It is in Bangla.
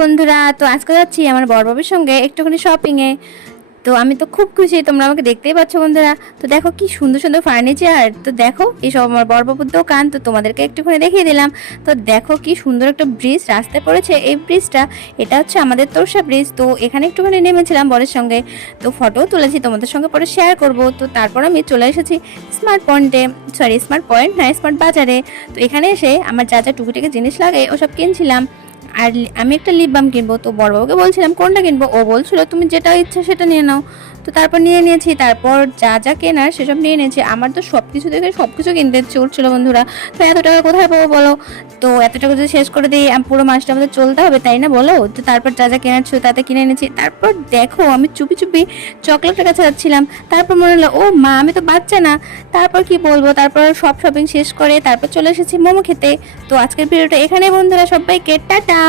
বন্ধুরা, তো আজকে যাচ্ছি আমার বড়বাবুর সঙ্গে একটুখানি শপিংয়ে। তো আমি তো খুব খুশি, তোমরা আমাকে দেখতেই পাচ্ছ বন্ধুরা। তো দেখো কি সুন্দর সুন্দর ফার্নিচার, তো দেখো এইসব আমার বড়বাবুর দোকান, তো তোমাদেরকে একটুখানি দেখিয়ে দিলাম। তো দেখো কি সুন্দর একটা ব্রিজ রাস্তায় পড়েছে, এই ব্রিজটা এটা হচ্ছে আমাদের তোরসা ব্রিজ। তো এখানে একটুখানি নেমেছিলাম বরের সঙ্গে, তো ফটোও তুলেছি, তোমাদের সঙ্গে পরে শেয়ার করব। তো তারপর আমি চলে এসেছি স্মার্ট পয়েন্টে, স্মার্ট পয়েন্ট না, স্মার্ট বাজারে। তো এখানে এসে আমার যা যা টুকিটাকি জিনিস লাগে ওসব কিনছিলাম। আর আমি একটা লিপ বাম কিনবো, তো বড়বাবুকে বলছিলাম কোনটা কিনবো, ও বলছিল তুমি যেটা ইচ্ছা সেটা নিয়ে নাও। তো তারপর নিয়ে নিয়েছি, তারপর যা যা কেনার সেসব নিয়ে নিয়েছি। আমার তো সব কিছু দেখে সব কিছু কিনতে ইচ্ছে করছিল বন্ধুরা। তো এত টাকা কোথায় পাবো বলো? তো এত টাকা যদি শেষ করে দিই, পুরো মাসটা আমাদের চলতে হবে, তাই না বলো? তো তারপর যা যা কেনার ছিল তাতে কিনে এনেছি। তারপর দেখো আমি চুপি চুপি চকলেটের কাছে যাচ্ছিলাম, তারপর মনে হলো ও মা আমি তো বাচ্চা না। তারপর কি বলবো, তারপর সব শপিং শেষ করে তারপর চলে এসেছি মোমো খেতে। তো আজকের ভিডিওটা এখানে বন্ধুরা, সবাইকে টাটা।